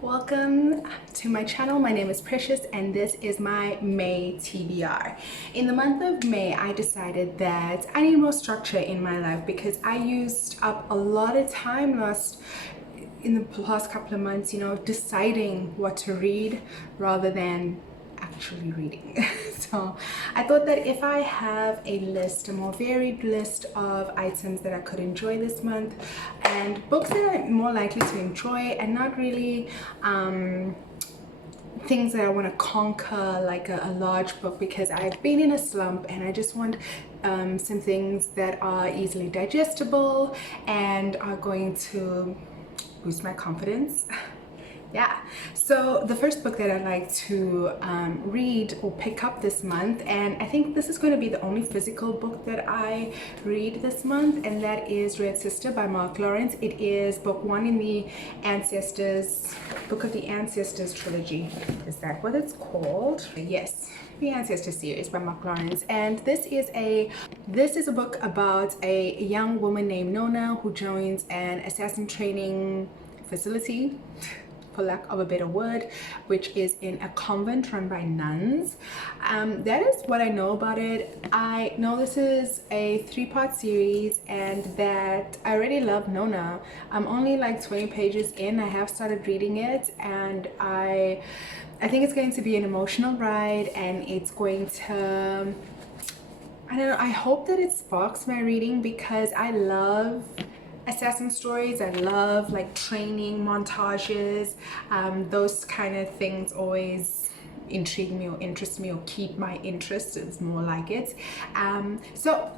Welcome to my channel. My name is Precious and this is my May TBR. In the month of May, I decided that I need more structure in my life because I used up a lot of time in the past couple of months, deciding what to read rather than actually reading. So I thought that if I have a more varied list of items that I could enjoy this month and books that I'm more likely to enjoy and not really things that I want to conquer, like a large book, because I've been in a slump and I just want some things that are easily digestible and are going to boost my confidence. Yeah, so the first book that I'd like to read or pick up this month, and I think this is going to be the only physical book that I read this month, and that is Red Sister by Mark Lawrence. It is book one in the Book of the Ancestors trilogy. Is that what it's called? Yes, the Ancestor series by Mark Lawrence. And this is a book about a young woman named Nona who joins an assassin training facility, for lack of a better word, which is in a convent run by nuns. That is what I know about it. I know this is a 3-part series and that I already love Nona. I'm only like 20 pages in. I have started reading it and I think it's going to be an emotional ride, and it's going to, I don't know, I hope that it sparks my reading because I love assassin stories. I love like training montages. Those kind of things always intrigue me or interest me or keep my interest. It's more like it. So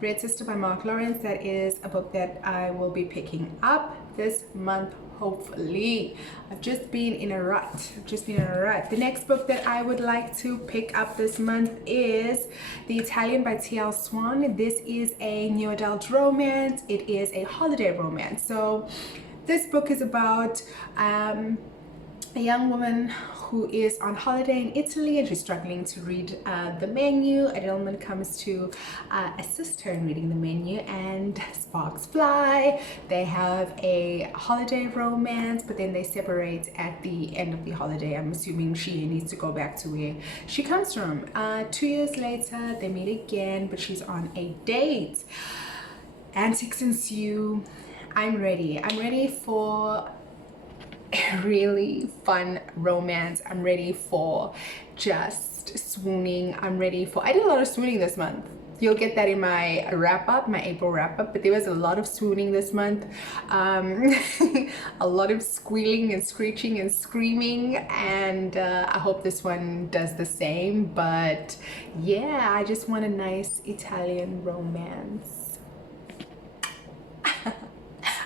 Red Sister by Mark Lawrence, that is a book that I will be picking up this month, hopefully. I've just been in a rut. The next book that I would like to pick up this month is The Italian by T.L. Swan. This is a new adult romance. It is a holiday romance. So this book is about a young woman who is on holiday in Italy and she's struggling to read the menu. A gentleman comes to assist her in reading the menu and sparks fly. They have a holiday romance, but then they separate at the end of the holiday. I'm assuming she needs to go back to where she comes from. 2 years later, they meet again, but she's on a date. Antics ensue. I'm ready for a really fun romance. I'm ready for just swooning. I did a lot of swooning this month. You'll get that in my wrap-up, my April wrap-up, but there was a lot of swooning this month. A lot of squealing and screeching and screaming, and I hope this one does the same. But yeah, I just want a nice Italian romance.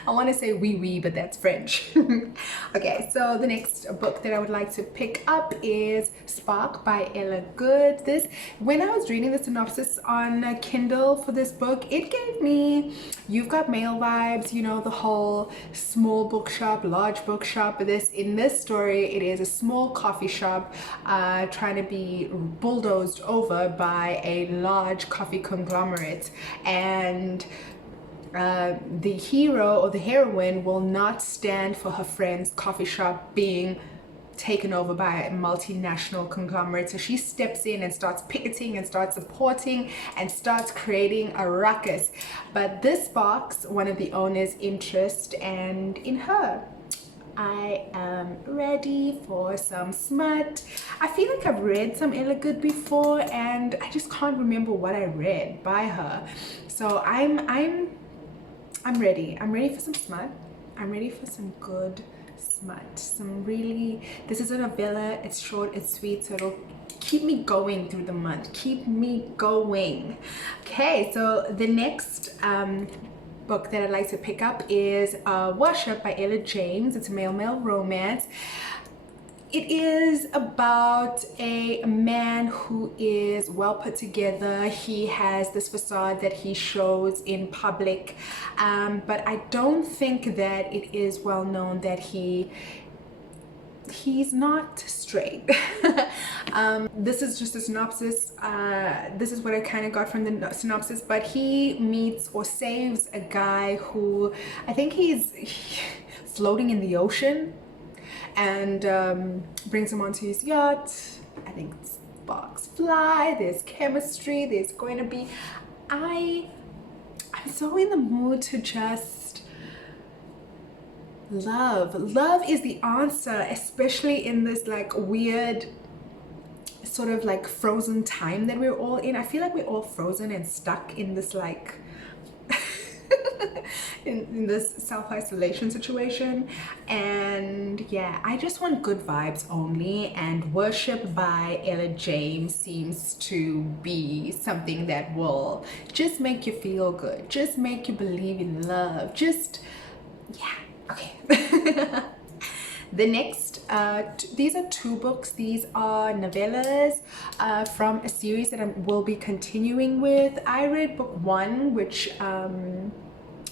I want to say oui, but that's French. Okay, so the next book that I would like to pick up is Spark by Ella Good. When I was reading the synopsis on Kindle for this book, it gave me You've Got Mail vibes, the whole small bookshop, large bookshop. In this story, it is a small coffee shop trying to be bulldozed over by a large coffee conglomerate, and the hero or the heroine will not stand for her friend's coffee shop being taken over by a multinational conglomerate. So she steps in and starts picketing and starts supporting and starts creating a ruckus. But this sparks one of the owner's interest, and in her, I am ready for some smut. I feel like I've read some Ella Good before and I just can't remember what I read by her. So I'm ready. I'm ready for some smut. I'm ready for some good smut. This is a novella. It's short, it's sweet, so it'll keep me going through the month. Keep me going. Okay, so the next book that I'd like to pick up is Wash Up by Ella James. It's a male romance. It is about a man who is well put together. He has this facade that he shows in public, but I don't think that it is well known that he's not straight. This is just a synopsis. This is what I kind of got from the synopsis, but he meets or saves a guy who I think floating in the ocean, and brings him onto his yacht. I think sparks fly, there's chemistry, there's going to be, I'm so in the mood to just love. Love is the answer, especially in this like weird sort of like frozen time that we're all in. I feel like we're all frozen and stuck in this like in this self-isolation situation. And yeah, I just want good vibes only, and Worship by Ella James seems to be something that will just make you feel good, just make you believe in love, just yeah. Okay. The next, these are two books. These are novellas from a series that I will be continuing with. I read book one, which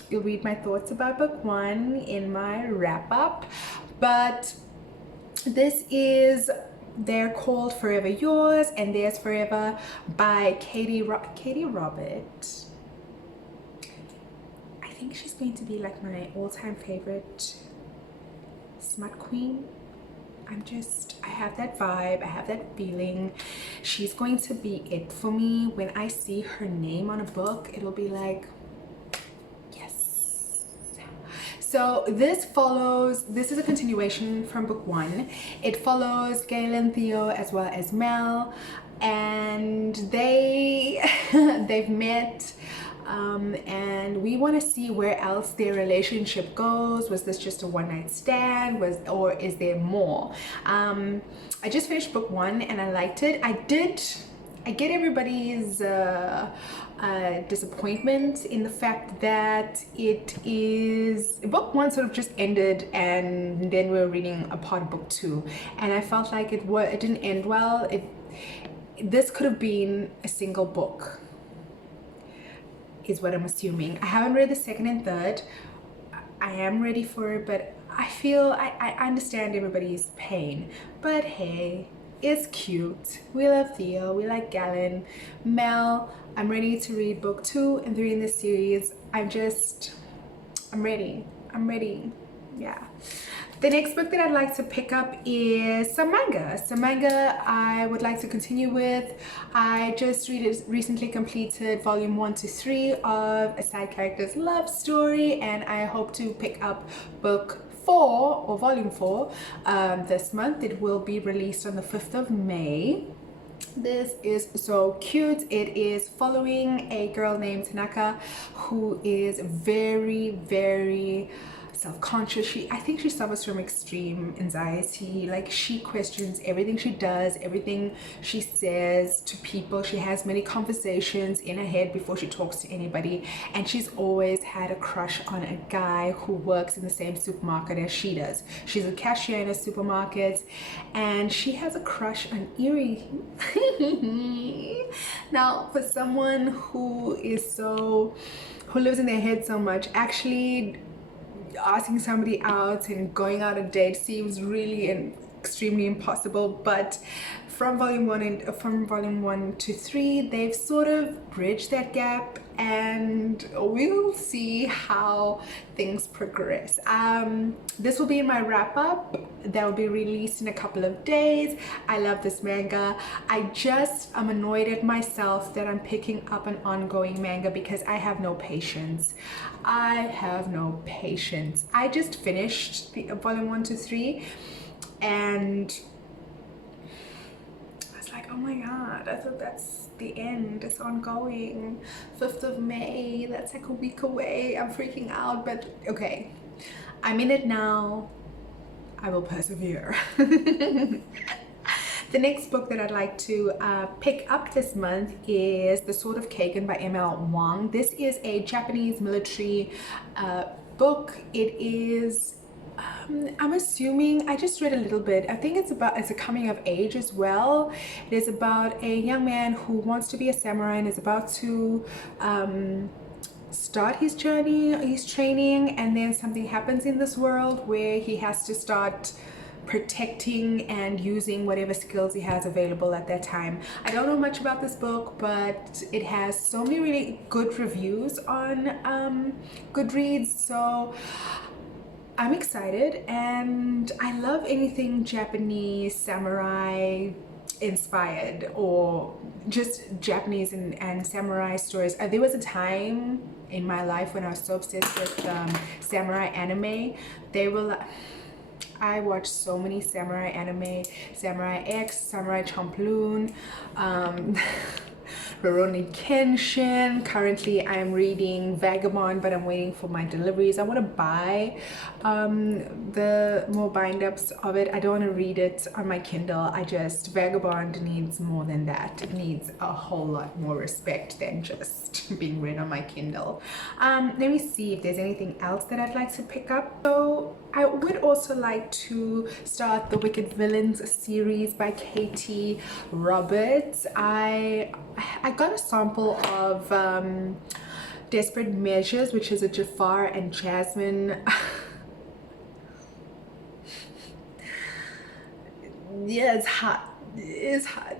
you'll read my thoughts about book one in my wrap up. But this is, they're called Forever Yours and Theirs Forever by Katie Robert. I think she's going to be like my all-time favorite smut queen. I have that vibe, I have that feeling. She's going to be it for me. When I see her name on a book, it'll be like, yes. So this is a continuation from book one. It follows Galen, Theo, as well as Mel, and they've met. And we want to see where else their relationship goes. Was this just a one-night stand, or is there more? I just finished book one and I liked it. I get everybody's disappointment in the fact that book one sort of just ended, and then we were reading a part of book two, and I felt like it didn't end well. This could have been a single book, is what I'm assuming. I haven't read the second and third. I am ready for it, but I feel I understand everybody's pain. But hey, it's cute. We love Theo, we like Galen. Mel, I'm ready to read book 2 and 3 in this series. I'm ready. Yeah. The next book that I'd like to pick up is some manga. Some manga I would like to continue with. I just recently completed volume 1 to 3 of A Side Character's Love Story, and I hope to pick up book 4 or volume 4 this month. It will be released on the 5th of May. This is so cute. It is following a girl named Tanaka who is very self-conscious. I think she suffers from extreme anxiety. Like, she questions everything she does, everything she says to people. She has many conversations in her head before she talks to anybody, and she's always had a crush on a guy who works in the same supermarket as she does. She's a cashier in a supermarket, and she has a crush on Eri. Now, for someone who lives in their head so much, actually asking somebody out and going out a date seems really and extremely impossible. But from volume 1 to 3, they've sort of bridged that gap, and we'll see how things progress. This will be in my wrap-up that will be released in a couple of days. I love this manga. I'm annoyed at myself that I'm picking up an ongoing manga because I have no patience. I just finished the volume 1 to 3, and I was like, oh my god, I thought that's the end. It's ongoing. 5th of May, that's like a week away. I'm freaking out, but okay, I'm in it now. I will persevere. The next book that I'd like to pick up this month is The Sword of Kagan by M.L. Wang. This is a Japanese military book. It is, I'm assuming, I just read a little bit. I think it's a coming of age as well. It is about a young man who wants to be a samurai and is about to start his journey, his training, and then something happens in this world where he has to start protecting and using whatever skills he has available at that time. I don't know much about this book, but it has so many really good reviews on Goodreads, so I'm excited, and I love anything Japanese samurai inspired, or just Japanese and samurai stories. There was a time in my life when I was so obsessed with samurai anime. They were like, I watched so many samurai anime, Samurai X, Samurai Champloo, Rurouni Kenshin. Currently I'm reading Vagabond, but I'm waiting for my deliveries. I want to buy the more bind-ups of it. I don't want to read it on my Kindle. Vagabond needs more than that. It needs a whole lot more respect than just being read on my Kindle. Let me see if there's anything else that I'd like to pick up. So I would also like to start the Wicked Villains series by Katie Roberts. I got a sample of Desperate Measures, which is a Jafar and Jasmine. Yeah, it's hot. It's hot.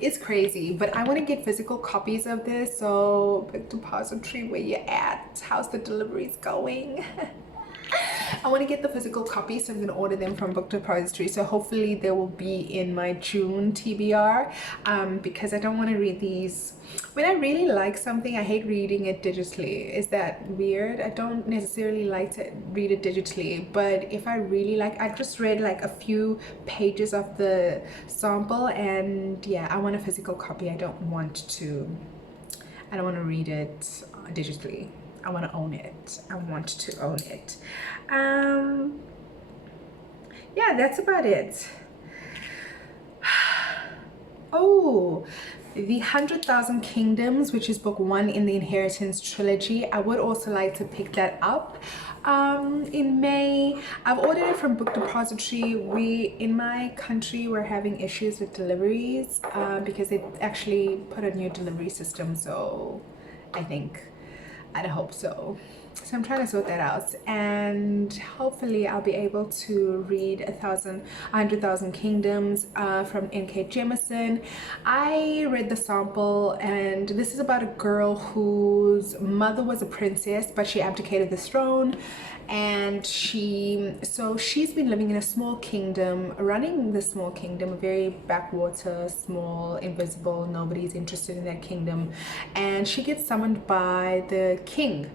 It's crazy, but I want to get physical copies of this. So Book Depository, where you at? How's the deliveries going? I want to get the physical copies, so I'm going to order them from Book Depository. So hopefully they will be in my June TBR, because I don't want to read these. When I really like something, I hate reading it digitally. Is that weird? I don't necessarily like to read it digitally, but if I really like, I just read like a few pages of the sample, and yeah, I want a physical copy. I don't want to read it digitally. I want to own it. I want to own it. Yeah, that's about it. Oh, The 100,000 Kingdoms, which is book 1 in the Inheritance trilogy. I would also like to pick that up in May. I've ordered it from Book Depository. In my country, we're having issues with deliveries because they actually put a new delivery system. So I'd hope so. So I'm trying to sort that out, and hopefully I'll be able to read 100,000 Kingdoms from N.K. Jemisin. I read the sample, and this is about a girl whose mother was a princess, but she abdicated the throne, and she's been living in a small kingdom, running the small kingdom, a very backwater, small, invisible, nobody's interested in that kingdom, and she gets summoned by the king,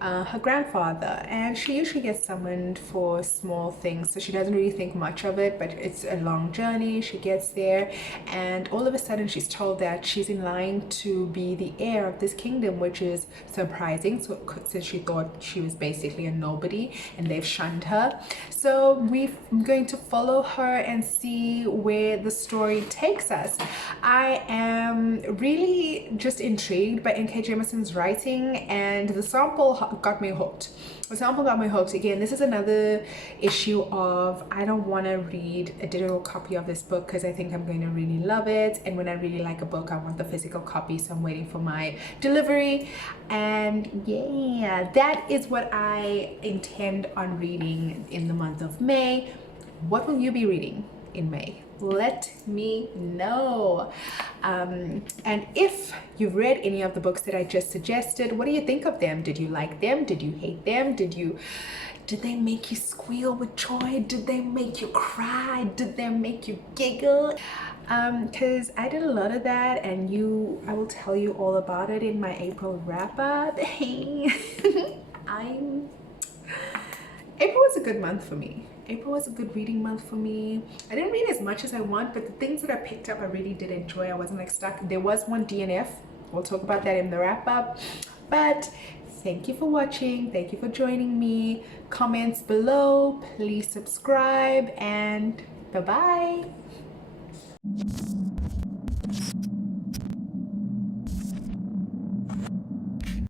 her grandfather, and she usually gets summoned for small things, so she doesn't really think much of it, but it's a long journey. She gets there, and all of a sudden she's told that she's in line to be the heir of this kingdom, which is surprising, since she thought she was basically a nobody and they've shunned her. So we're going to follow her and see where the story takes us. I am really just intrigued by N.K. Jemisin's writing, and the sample got me hooked. The sample got me hooked. Again, this is another issue of I don't want to read a digital copy of this book because I think I'm going to really love it, and when I really like a book, I want the physical copy, so I'm waiting for my delivery. And yeah, that is what I intend on reading in the month of May. What will you be reading in May? Let me know. And if you've read any of the books that I just suggested, what do you think of them? Did you like them? Did you hate them? Did they make you squeal with joy? Did they make you cry? Did they make you giggle? Because I did a lot of that, and I will tell you all about it in my April wrap-up. April was a good month for me. April was a good reading month for me. I didn't read as much as I want, but the things that I picked up I really did enjoy. I wasn't like stuck. There was one DNF. We'll talk about that in the wrap-up. But thank you for watching. Thank you for joining me. Comments below. Please subscribe, and bye-bye.